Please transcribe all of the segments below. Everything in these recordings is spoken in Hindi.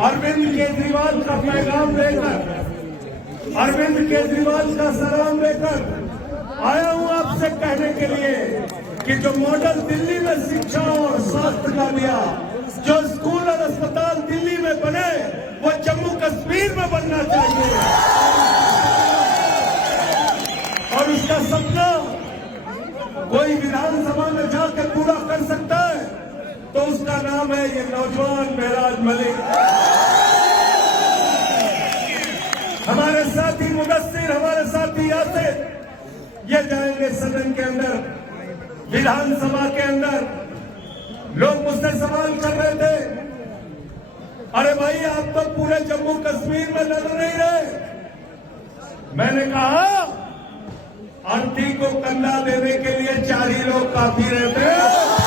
अरविंद केजरीवाल का पैगाम लेकर, अरविंद केजरीवाल का सलाम लेकर आया हूं आपसे कहने के लिए कि जो मॉडल दिल्ली में शिक्षा और स्वास्थ्य का दिया, जो स्कूल और अस्पताल दिल्ली में बने, वो जम्मू कश्मीर में बनना चाहिए। और उसका सपना कोई विधानसभा में जाकर पूरा कर सकता है तो उसका नाम है ये नौजवान महराज मलिक। हमारे साथी मुदस्सिर, हमारे साथी यासिर, ये जाएंगे सदन के अंदर, विधानसभा के अंदर। लोग मुझसे सवाल कर रहे थे, अरे भाई आप तो पूरे जम्मू कश्मीर में लड़ नहीं रहे। मैंने कहा अर्थी को कंधा देने के लिए 4 ही लोग काफी रहते हैं।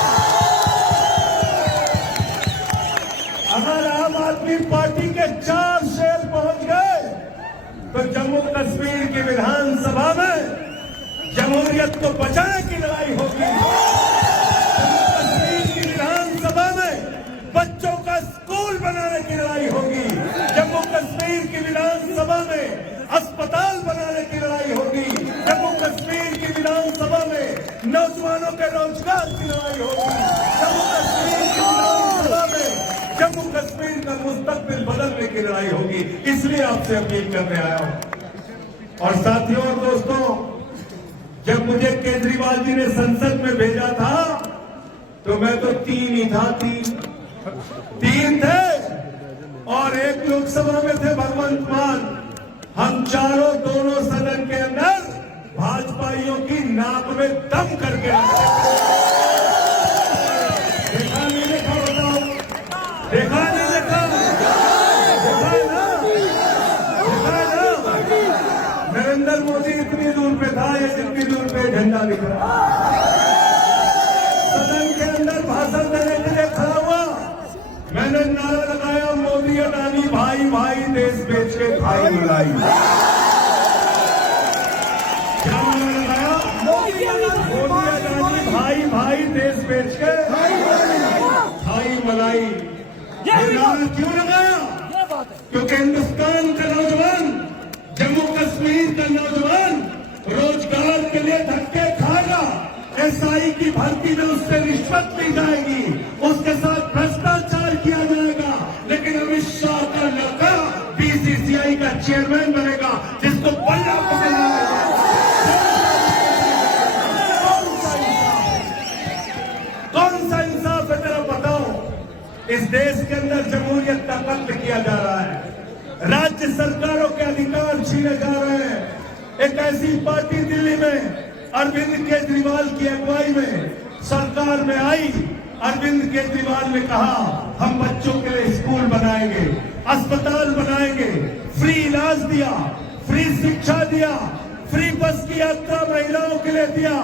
अगर आम आदमी पार्टी के 4 शेर पहुंच गए तो जम्मू कश्मीर की विधानसभा में जमहूरियत को बचाने की लड़ाई होगी। जम्मू कश्मीर की विधानसभा में बच्चों का स्कूल बनाने की लड़ाई होगी। जम्मू कश्मीर की विधानसभा में अस्पताल बनाने की लड़ाई होगी। जम्मू कश्मीर की विधानसभा में नौजवानों के रोजगार की लड़ाई होगी। जम्मू कश्मीर की विधानसभा में जम्मू कश्मीर का मुस्तकबिल बदलने की लड़ाई होगी। इसलिए आपसे अपील करने आया हूं। और साथियों और दोस्तों, जब मुझे केजरीवाल जी ने संसद में भेजा था तो मैं तो 3 ही था, 3 थे और 1 लोकसभा में थे भगवंत मान। हम चारों दोनों सदन के अंदर भाजपाइयों की नाक में दम करके आए। देखा नहीं देखा बताओ? देखा नहीं देखा? देखा है ना? देखा है ना? नरेंद्र मोदी इतनी दूर पे था, ये जितनी दूर पे झंडा दिख रहा। सदन के अंदर भाषण देने के लिए खड़ा हुआ, मैंने नारा लगाया, मोदी अडानी भाई भाई देश बेच के भाई मलाई। क्या नारा लगाया? मोदी अडानी भाई भाई देश बेच के भाई मलाई। ये नारा क्यों लगाया? क्योंकि हिंदुस्तान का नौजवान, जम्मू कश्मीर का नौजवान रोजगार के लिए धक्के खाएगा। एसआई की भर्ती में उससे रिश्वत ली जाएगी, उसके साथ भ्रष्टाचार किया जाएगा। लेकिन अमित शाह का लड़का बीसीसीआई का चेयरमैन बनेगा, जिसको बल्ला पकड़ना है। कौन सा इंसाफ है तेरा बताओ? इस देश के अंदर जमहूरियत का कत्ल किया जा रहा है, राज्य सरकारों के अधिकार छीने जा रहे हैं। एक ऐसी पार्टी दिल्ली में अरविंद केजरीवाल की अगुवाई में सरकार में आई। अरविंद केजरीवाल ने कहा हम बच्चों के लिए स्कूल बनाएंगे, अस्पताल बनाएंगे, फ्री इलाज दिया, फ्री शिक्षा दिया, फ्री बस की यात्रा महिलाओं के लिए दिया,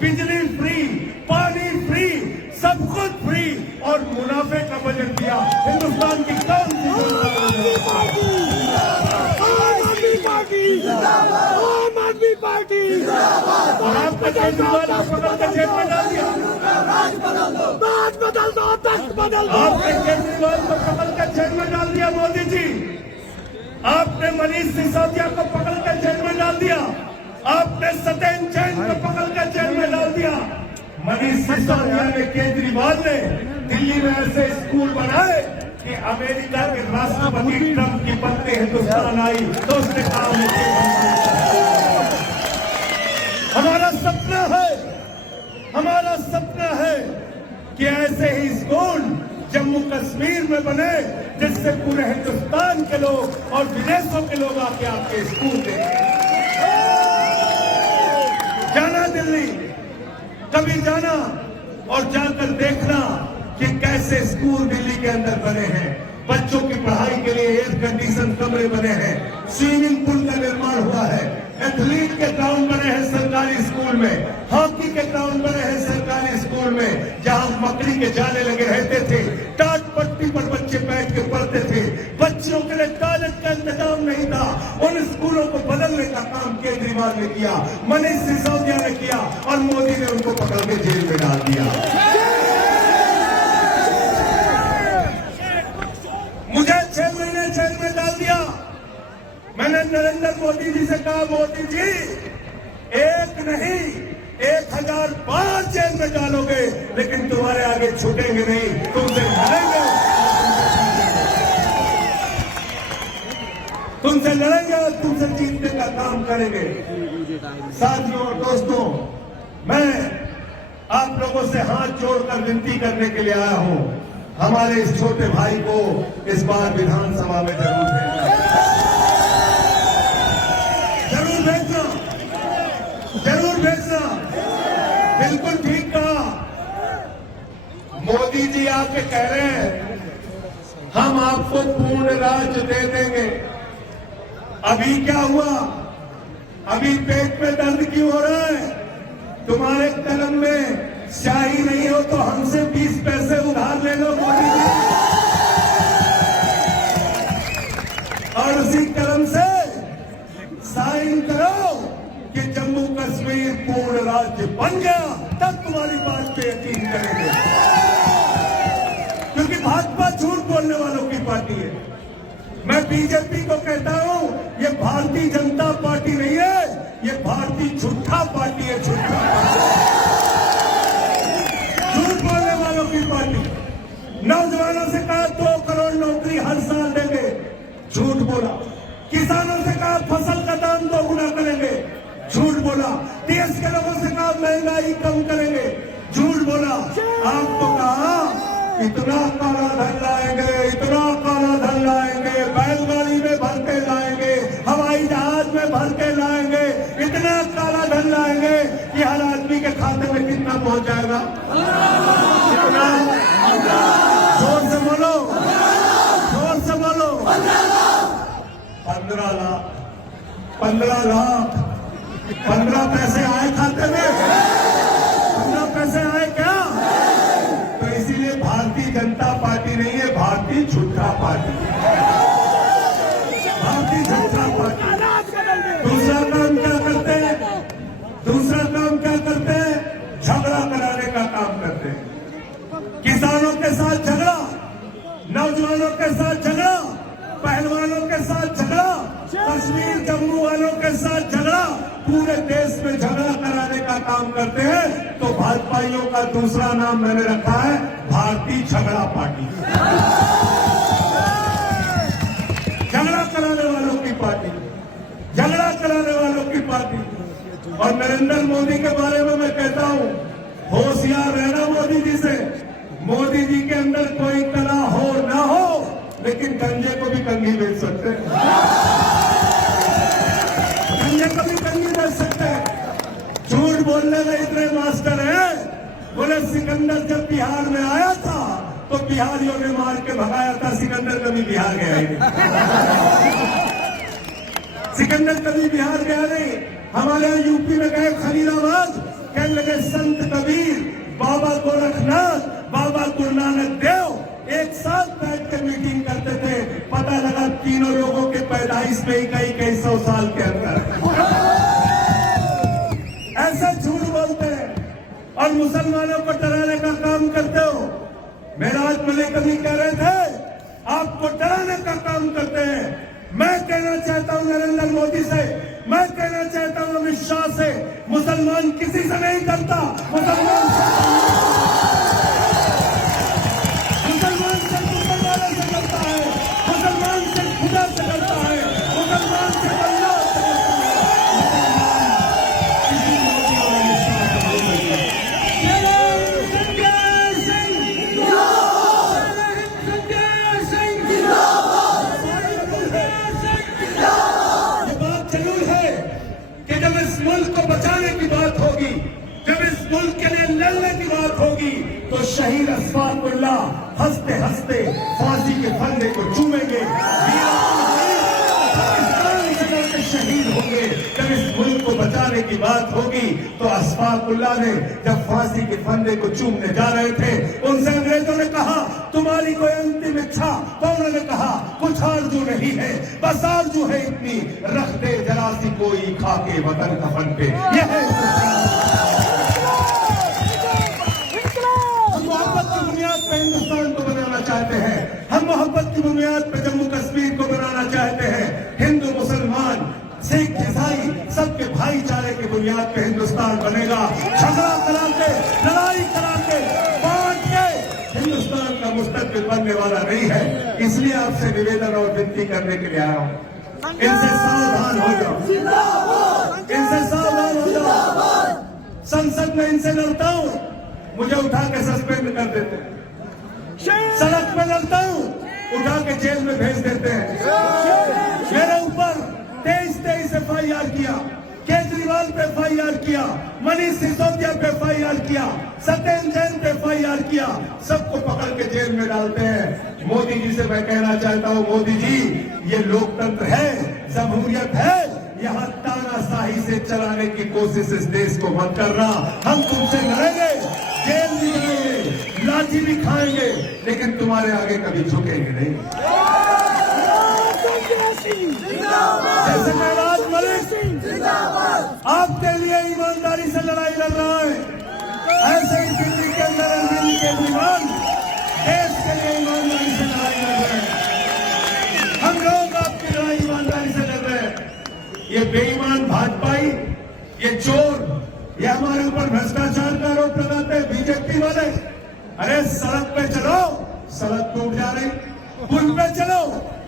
बिजली फ्री, पानी फ्री, सब कुछ फ्री और मुनाफे का बजट दिया। हिंदुस्तान की कौन सी पार्टी? और आपका केजरीवाल को पकड़ के जेल में डाल दिया। आपने केजरीवाल को पकड़ के जेल में डाल दिया मोदी जी। आपने मनीष सिसोदिया को पकड़ के जेल में डाल दिया। आपने सत्येंद्र जैन को पकड़ के जेल में डाल दिया। मनीष सिसोदिया ने, केजरीवाल ने दिल्ली में ऐसे स्कूल बनाए कि अमेरिका के राष्ट्रपति ट्रंप की पत्नी हिंदुस्तान आई तो उसने कहा हमारा सपना है कि ऐसे ही स्कूल जम्मू कश्मीर में बने, जिससे पूरे हिंदुस्तान के लोग और विदेशों के लोग आके आपके स्कूल देखें। जाना दिल्ली, कभी जाना और जाकर देखना कि कैसे स्कूल दिल्ली के अंदर बने हैं। बच्चों की पढ़ाई के लिए एयर कंडीशन कमरे बने हैं, स्विमिंग पूल का निर्माण हुआ है, एथलीट के ग्राउंड बने हैं सरकारी स्कूल में, हॉकी के ग्राउंड बने हैं सरकारी स्कूल में, जहां मकड़ी के जाले लगे रहते थे, टाट पट्टी पर बच्चे बैठ के पढ़ते थे, बच्चों के लिए टॉयलेट का इंतजाम नहीं था। उन स्कूलों को बदलने का काम केजरीवाल ने किया, मनीष सिसोदिया ने किया और मोदी ने उनको पकड़ के जेल में डाल दिया। मुझे 6 मैंने नरेंद्र मोदी जी से कहा, मोदी जी एक नहीं 1000 बार जेल में डालोगे लेकिन तुम्हारे आगे छूटेंगे नहीं, तुमसे लड़ेंगे, तुमसे लड़ेंगे और तुमसे जीतने का काम करेंगे। साथियों और दोस्तों, मैं आप लोगों से हाथ जोड़कर विनती करने के लिए आया हूं, हमारे इस छोटे भाई को इस बार विधानसभा में जरूर भेजना, जरूर भेजना, जरूर भेजना। बिल्कुल ठीक कहा, मोदी जी आके कह रहे हैं हम आपको पूर्ण राज्य दे देंगे। अभी क्या हुआ? अभी पेट में दर्द क्यों हो रहा है? तुम्हारे कलम में स्याही नहीं हो तो हमसे 20 पैसे उधार ले लो मोदी जी, और उसी कलम से साइन करो कि जम्मू कश्मीर पूर्ण राज्य बन गया, तब तुम्हारी बात पे यकीन करेंगे। क्योंकि भाजपा झूठ बोलने वालों की पार्टी है। मैं बीजेपी को कहता हूं, ये भारतीय जनता पार्टी नहीं है, ये भारतीय झूठा पार्टी है, झूठा झूठ बोलने वालों की पार्टी। नौजवानों से कहा 2 करोड़ नौकरी हर साल देंगे, झूठ बोला। किसानों से कहा फसल का दाम 2 गुना करेंगे, झूठ बोला। देश के लोगों से कहा महंगाई कम करेंगे, झूठ बोला। आपको कहा इतना काला धन लाएंगे, इतना काला धन लाएंगे, बैलगाड़ी में भर के लाएंगे, हवाई जहाज में भर के लाएंगे, इतना काला धन लाएंगे कि हर आदमी के खाते में कितना पहुंच जाएगा? कितना? जोर से बोलो, जोर से बोलो। 15 लाख, 15 लाख, 15 पैसे आए खाते में? 15 पैसे आए क्या? तो इसीलिए भारतीय जनता पार्टी नहीं है, भारतीय झूठा पार्टी, भारतीय झूठा पार्टी। दूसरा काम क्या करते हैं? दूसरा काम क्या करते हैं? झगड़ा कराने का काम करते हैं। किसानों के साथ झगड़ा, नौजवानों के साथ झगड़ा, पहलवानों के साथ झगड़ा, कश्मीर जम्मू वालों के साथ झगड़ा, पूरे देश में झगड़ा कराने का काम करते हैं। तो भाजपाइयों का दूसरा नाम मैंने रखा है भारतीय झगड़ा पार्टी, झगड़ा कराने वालों की पार्टी, झगड़ा कराने वालों की पार्टी। और नरेंद्र मोदी के बारे में मैं कहता हूं, होशियार रहना मोदी जी से। मोदी जी के अंदर कोई कला हो ना हो, लेकिन गंजे को भी कंघी बेच सकते हैं, गंजे को भी कंघी बेच सकते हैं। झूठ बोलने में इतने मास्टर हैं, बोले सिकंदर जब बिहार में आया था तो बिहारियों ने मार के भगाया था, सिकंदर कभी बिहार गया ही नहीं। सिकंदर कभी बिहार गया नहीं। हमारे यहाँ यूपी में गए खलीलाबाद, कहने लगे संत कबीर, बाबा गोरखनाथ, बाबा गुरु नानक देव एक साथ बैठ कर मीटिंग करते थे। पता लगा तीनों लोगों के पैदाइश में ही कई 100 साल के अंदर। ऐसा झूठ बोलते हैं और मुसलमानों को डराने का काम करते हो। मेराज मलिक कभी कह रहे थे आपको डराने का काम करते हैं। मैं कहना चाहता हूं नरेंद्र मोदी से, मैं कहना चाहता हूं अमित शाह से, मुसलमान किसी से नहीं डरता, मुसलमान से मुसलमानों से डरता है, मुसलमान से खुदा से डरता है, मुसलमान से अल्लाह से मुल्क को बचाने की बात होगी, जब इस मुल्क के लिए लड़ने की बात होगी, तो शहीद अशफाकुल्लाह हंसते हंसते फांसी के फंदे को चूमेंगे, शहीद होंगे। जब इस मुल्क को बचाने की बात होगी तो अशफाकुल्लाह ने जब फांसी के फंदे को चूमने जा रहे थे, उनसे अंग्रेजों ने कहा तुम्हारी कोई अंतिम इच्छा? तो उन्होंने कहा कुछ आरज़ू नहीं है, बस आरज़ू है इतनी, रख दे जरा सी कोई खाके वतन कफन पे। यह है हम मोहब्बत की बुनियाद पे हिंदुस्तान को बनाना चाहते हैं, हम मोहब्बत की बुनियाद पे जम्मू कश्मीर को बनाना चाहते हैं। हिंदू मुसलमान मुस्तकबिल बनने वाला नहीं है। इसलिए आपसे निवेदन और विनती करने के लिए आया हूं, इनसे सावधान हो जाओ, इनसे सावधान हो जाओ। संसद में इनसे लड़ता हूं, मुझे उठा के सस्पेंड कर देते हैं। सड़क पे लड़ता हूं, उठा के जेल में भेज देते हैं। मेरे ऊपर 23 FIR किया, केजरीवाल पे FIR किया, मनीष सिसोदिया पे FIR किया, सत्येंद्र जैन पे FIR किया, सबको पकड़ के जेल में डालते हैं। मोदी जी से मैं कहना चाहता हूं, मोदी जी ये लोकतंत्र है, जमहूरियत है, यहाँ तानाशाही से चलाने की कोशिश इस देश को मत करना। हम तुमसे लड़ेंगे, जेल भी जाएंगे, लाठी भी खाएंगे, लेकिन तुम्हारे आगे कभी झुकेंगे नहीं। जैसे महराज मलिक आपके लिए ईमानदारी से लड़ाई लड़ रहा है, ऐसे ही दिल्ली के अंदर अरविंद केजरीवाल देश के लिए ईमानदारी से लड़ाई लड़ रहे हैं। हम लोग आपकी लड़ाई ईमानदारी से लड़ रहे हैं। ये बेईमान भाजपाई, ये चोर, ये हमारे ऊपर भ्रष्टाचार का आरोप लगाते हैं बीजेपी वाले। अरे सड़क पे चलो, सड़क टूट जा रही, पुल पे चलो,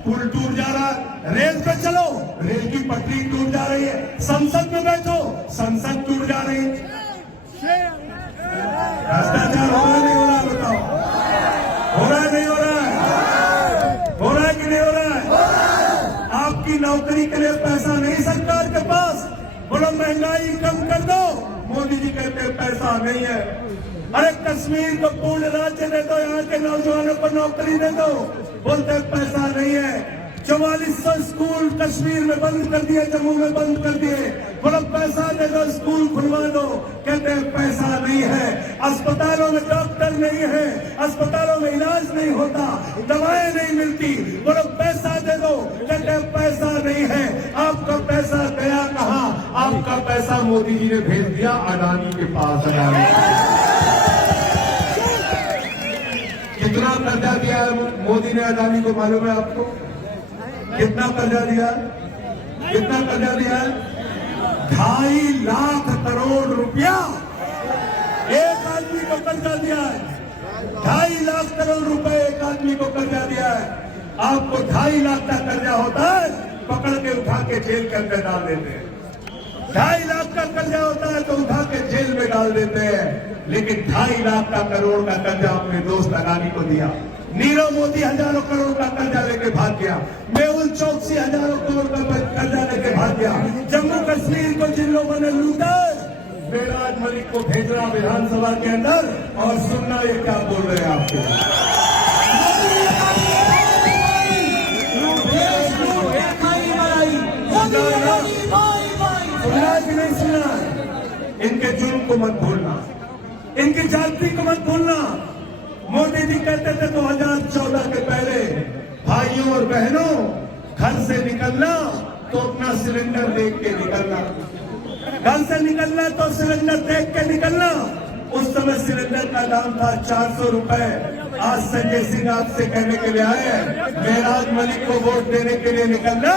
पुल टूट जा रहा, रेल पे चलो, रेल की पटरी टूट जा रही है, संसद में बैठो, संसद टूट जा रही है। भ्रष्टाचार हो रहा नहीं हो रहा, बताओ, हो रहा है नहीं हो रहा है, हो रहा है कि नहीं हो रहा है? आपकी नौकरी के लिए पैसा नहीं सरकार के पास, बोलो महंगाई कम कर दो, मोदी जी कहते हैं पैसा नहीं है। अरे कश्मीर को पूर्ण राज्य दे दो, यहाँ के नौजवानों को नौकरी दे दो, बोलते पैसा नहीं है। 4400 स्कूल कश्मीर में बंद कर दिए, जम्मू में बंद कर दिए, बोलो पैसा दे दो, स्कूल खुलवा दो, कहते हैं पैसा नहीं है। अस्पतालों में डॉक्टर नहीं है, अस्पतालों में इलाज नहीं होता, दवाएं नहीं मिलती, बोलो पैसा दे दो, कहते हैं पैसा नहीं है। आपका पैसा गया कहाँ? आपका पैसा मोदी जी ने भेज दिया अडानी के पास। कितना कर्जा दिया है मोदी ने अडानी को, मालूम है आपको? कितना कर्जा दिया, कितना कर्जा दिया है? 2.5 लाख करोड़ रुपया एक आदमी को कर्जा दिया है। 2.5 लाख करोड़ रुपए एक आदमी को कर्जा दिया है। आपको 2.5 लाख का कर्जा होता है, पकड़ के उठा के जेल के अंदर डाल देते हैं। 2.5 लाख का कर्जा होता है तो उठा के जेल में डाल देते हैं, लेकिन 2.5 लाख का करोड़ का कर्जा अपने दोस्त अडानी को दिया। नीरव मोदी हजारों करोड़ का कर्जा लेके भाग गया, मेहुल चौकसी हजारों करोड़ का कर्जा लेके भाग गया। जम्मू कश्मीर को जिन लोगों ने लूटा, महराज मलिक को भेजना विधानसभा के अंदर, और सुनना ये क्या बोल रहे हैं आपको। सुना कि नहीं सुना? इनके जुर्म को मत भूलना, इनकी जाति को मत भूलना। मोदी जी कहते थे 2014 के पहले, भाइयों और बहनों घर से निकलना तो अपना सिलेंडर देख के निकलना, घर से निकलना तो सिलेंडर देख के निकलना। उस समय सिलेंडर का दाम था 400 रुपए। आज संजय सिंह आपसे कहने के लिए आए हैं, महराज मलिक को वोट देने के लिए निकलना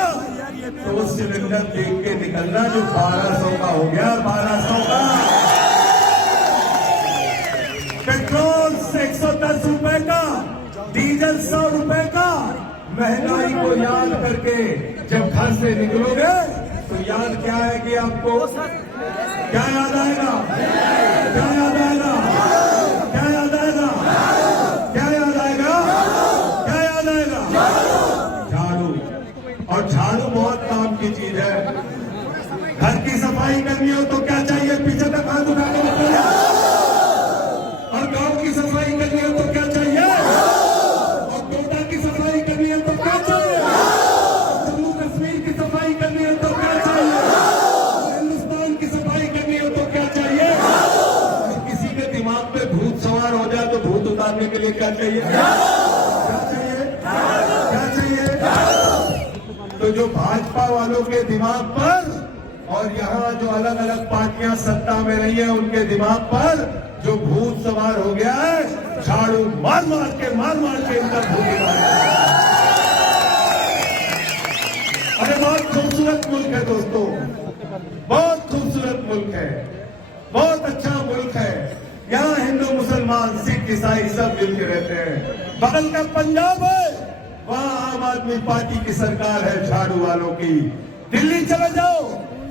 तो वो सिलेंडर देख के निकलना जो 1200 का हो गया, 1200 का। पेट्रोल 110 रुपए का, डीजल 100 रुपए का। महंगाई को याद करके जब घर से निकलोगे तो याद क्या आएगी आपको? क्या याद आएगा? क्या याद आएगा? क्या याद आएगा? क्या याद आएगा? क्या याद आएगा? झाड़ू। और झाड़ू बहुत काम की चीज है। घर की सफाई करनी हो तो क्या चाहिए? पीछे तक हाथ उठा के निकलिए। और गांव की सफाई करनी हो तो क्या चाहिए? और कोटा की सफाई करनी है तो क्या चाहिए? जम्मू कश्मीर की सफाई करनी है तो क्या चाहिए? हिंदुस्तान की सफाई करनी है तो क्या चाहिए? किसी के दिमाग पे भूत सवार हो जाए तो भूत उतारने के लिए क्या चाहिए? क्या चाहिए? क्या चाहिए? तो जो भाजपा वालों के दिमाग पर और यहाँ जो अलग अलग पार्टियां सत्ता में रही है उनके दिमाग पर जो भूत सवार हो गया है, झाड़ू मार मार के इनका भूत उतार। अरे बहुत खूबसूरत मुल्क है दोस्तों, बहुत खूबसूरत मुल्क है, बहुत अच्छा मुल्क है। यहाँ हिंदू मुसलमान सिख ईसाई सब मिलके रहते हैं। बगल का पंजाब है, वहाँ आम आदमी पार्टी की सरकार है झाड़ू वालों की। दिल्ली चले जाओ,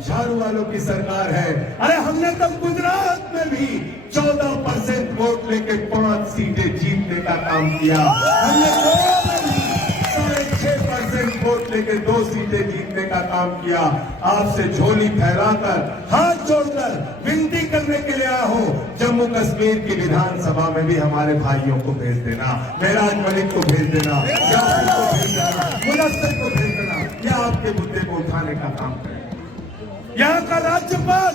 झाड़ू वालों की सरकार है। अरे हमने तो गुजरात में भी 14% वोट लेके 5 सीटें जीतने का काम किया। हमने गोवा में भी 6.5% वोट लेके 2 सीटें जीतने का काम किया। आपसे झोली फैलाकर, हाथ जोड़कर विनती करने के लिए आया हूं, जम्मू कश्मीर की विधानसभा में भी हमारे भाइयों को भेज देना, मेराज मलिक को भेज देना, यासिर को भेज देना, मुदस्सिर को भेज देना, या आपके मुद्दे को उठाने का काम करें। यहाँ का राज्यपाल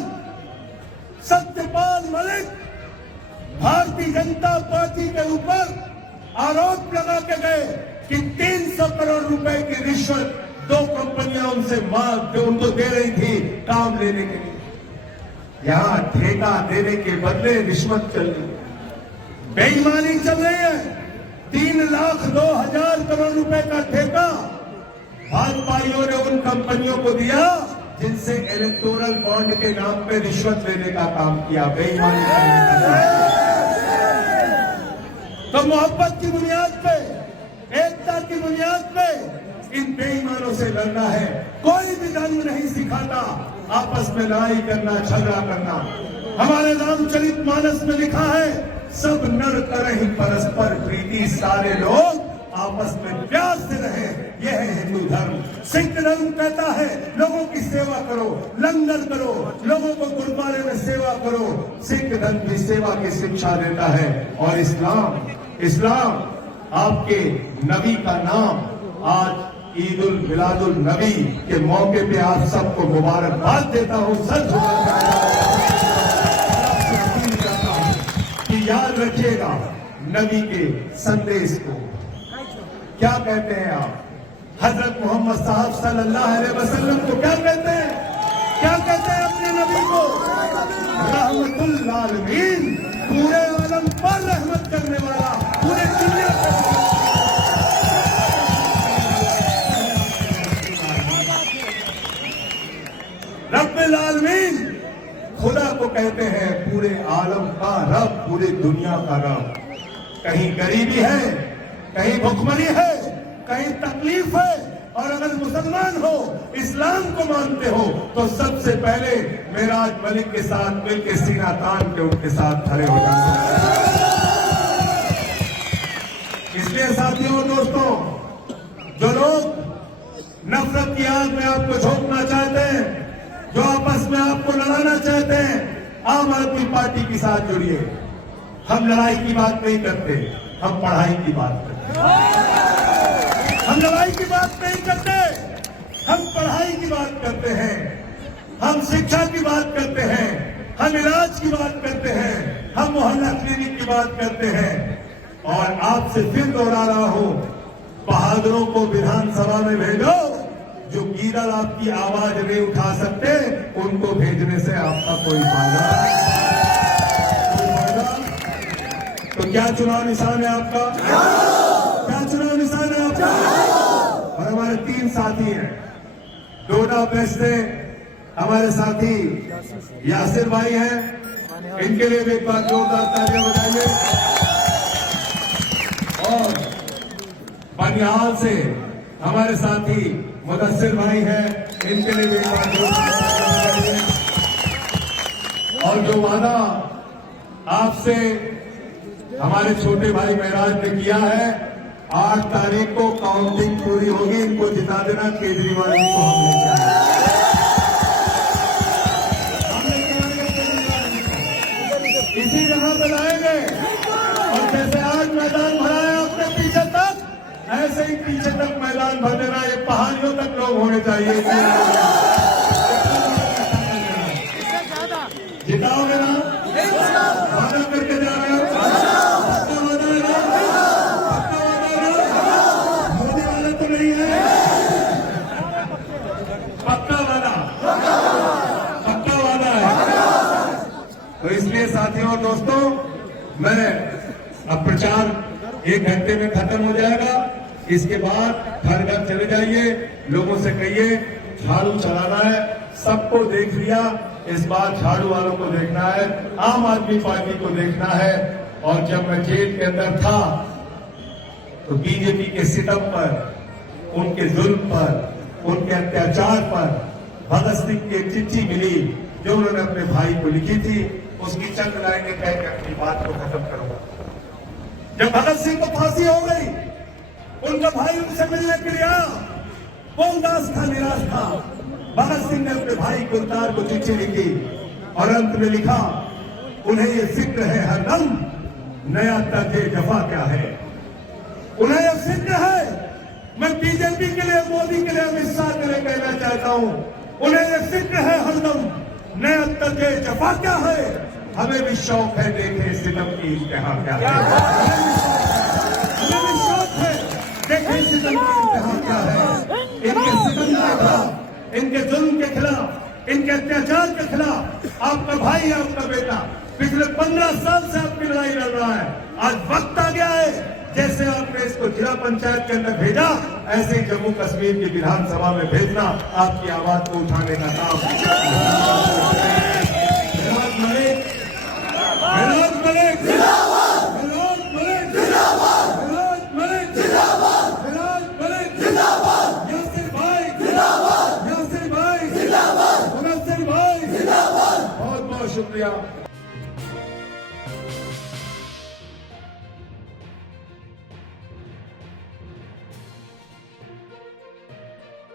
सत्यपाल मलिक भारतीय जनता पार्टी के ऊपर आरोप लगा के गए कि 300 करोड़ रुपए की रिश्वत 2 कंपनियां उनसे उनको दे रही थी काम लेने के लिए। यहाँ ठेका देने के बदले रिश्वत चल रही, बेईमानी चल रही है। 3,02,000 करोड़ रुपए का ठेका भाजपाइयों ने उन कंपनियों को दिया जिनसे इलेक्टोरल बॉन्ड के नाम पे रिश्वत लेने का काम किया, बेईमानी करने का काम किया। तो मोहब्बत की बुनियाद पे, एकता की बुनियाद पे इन बेईमानों से लड़ना है। कोई भी धर्म नहीं सिखाता आपस में लड़ाई करना, झगड़ा करना। हमारे रामचरित मानस में लिखा है, सब नर करहि परस्पर प्रीति, सारे लोग आपस में प्यार से रहे, यह है हिंदू धर्म। सिख धर्म कहता है लोगों की सेवा करो, लंगर करो, लोगों को गुरुद्वारे में सेवा करो। सिख धर्म भी सेवा की शिक्षा देता है। और इस्लाम आपके नबी का नाम, आज ईद उल मिलादुल नबी के मौके पे आप सबको मुबारकबाद देता हूं। सर करता हूं कि याद रखिएगा नबी के संदेश को। क्या कहते हैं आप? हजरत मोहम्मद साहब सल्लल्लाहु अलैहि वसल्लम को क्या कहते हैं? क्या कहते हैं अपने नबी को? रहमतुल आलमीन, पूरे आलम पर रहमत करने वाला, पूरे दुनिया पर। रब्बुल आलमीन खुदा को कहते हैं पूरे आलम का रब, पूरे दुनिया का रब। कहीं गरीबी है, कहीं भुखमरी है, कहीं तकलीफ है, और अगर मुसलमान हो, इस्लाम को मानते हो, तो सबसे पहले मेराज मलिक के साथ मिलकर सीना तान के उनके साथ खड़े हो जाते। इसलिए साथियों और दोस्तों, जो लोग नफरत की आग में आपको झोंकना चाहते हैं, जो आपस में आपको लड़ाना चाहते हैं, आम आदमी पार्टी के साथ जुड़िए। हम लड़ाई की बात नहीं करते, हम पढ़ाई की बात करते हैं। हम लड़ाई की बात नहीं करते, हम पढ़ाई की बात करते हैं। हम शिक्षा की बात करते हैं, हम इलाज की बात करते हैं, हम मोहल्ला क्लिनिक की बात करते हैं। और आपसे फिर दोहरा रहा हूं, बहादुरों को विधानसभा में भेजो। जो गीदड़ आपकी आवाज नहीं उठा सकते, उनको भेजने से आपका कोई फायदा। तो क्या चुनाव निशान है आपका? क्या चुनाव निशान है आपका? और हमारे 3 साथी हैं, डोडा प्रेस से हमारे साथी यासिर भाई हैं, इनके लिए भी एक बार जोरदार तालियां बजाइए। और बनिहाल से हमारे साथी मुदस्सिर भाई हैं, इनके लिए भी एक बार जोरदार तालियां बजाइए। और जो वादा आपसे हमारे छोटे भाई महराज ने किया है, 8 तारीख को काउंटिंग पूरी होगी, इनको जिता देना। केजरीवाल जी को हम लेके आएंगे, इसी जगह पे लाएंगे। और जैसे आज मैदान भरा है अपने पीछे तक, ऐसे ही पीछे तक मैदान भर देना। ये पहाड़ियों तक लोग होने चाहिए। जिताओगे ना? वादा करके जा रहे हो? मोदी वाला तो नहीं है, पक्का वादा, पक्का वादा है। तो इसलिए साथियों और दोस्तों, मैं अब प्रचार 1 घंटे में खत्म हो जाएगा। इसके बाद घर घर चले जाइए, लोगों से कहिए झाड़ू चलाना है। सबको देख लिया, इस बार झाड़ू वालों को देखना है, आम आदमी पार्टी को देखना है। और जब मैं जेल के अंदर था तो बीजेपी के सितम पर, उनके जुल्म पर, उनके अत्याचार पर भगत सिंह की एक चिट्ठी मिली जो उन्होंने अपने भाई को लिखी थी। उसकी चंद लाइनें कहकर अपनी बात को खत्म करूंगा। जब भगत सिंह को फांसी हो गई, उनका भाई उनसे मिलने के लिए आया, वो उदास था, निराश था। भगत सिंह ने अपने भाई गुलजार को चिट्ठी लिखी और अंत में लिखा, उन्हें ये फिक्र है हरदम, नया तर्ज जफा क्या है। उन्हें ये फिक्र है, मैं बीजेपी के लिए, मोदी के लिए, अमित शाह के लिए कहना चाहता हूं, उन्हें ये फिक्र है हरदम, नया तर्ज जफा क्या है। हमें भी शौक है देखें सितम की इंतहा क्या है। हमें भी शौक है देखें सितम की इंतहा क्या है। इनके सितम के खिलाफ, इनके जुल्म के खिलाफ, इनके अत्याचार के खिलाफ आपका भाई, आपका बेटा पिछले 15 साल से आपकी लड़ाई लड़ रहा है। आज वक्त आ गया है, जैसे आपने इसको जिला पंचायत के अंदर भेजा, ऐसे ही जम्मू कश्मीर की विधानसभा में भेजना, आपकी आवाज को उठाने का काम। विराट मलिक जिंदाबाद, विराट मलिक जिंदाबाद, विराट मलिक जिंदाबाद, विराट मलिक जिंदाबाद, यासिर भाई जिंदाबाद, यासिर भाई जिंदाबाद, भगत सिंह भाई जिंदाबाद। बहुत बहुत शुक्रिया।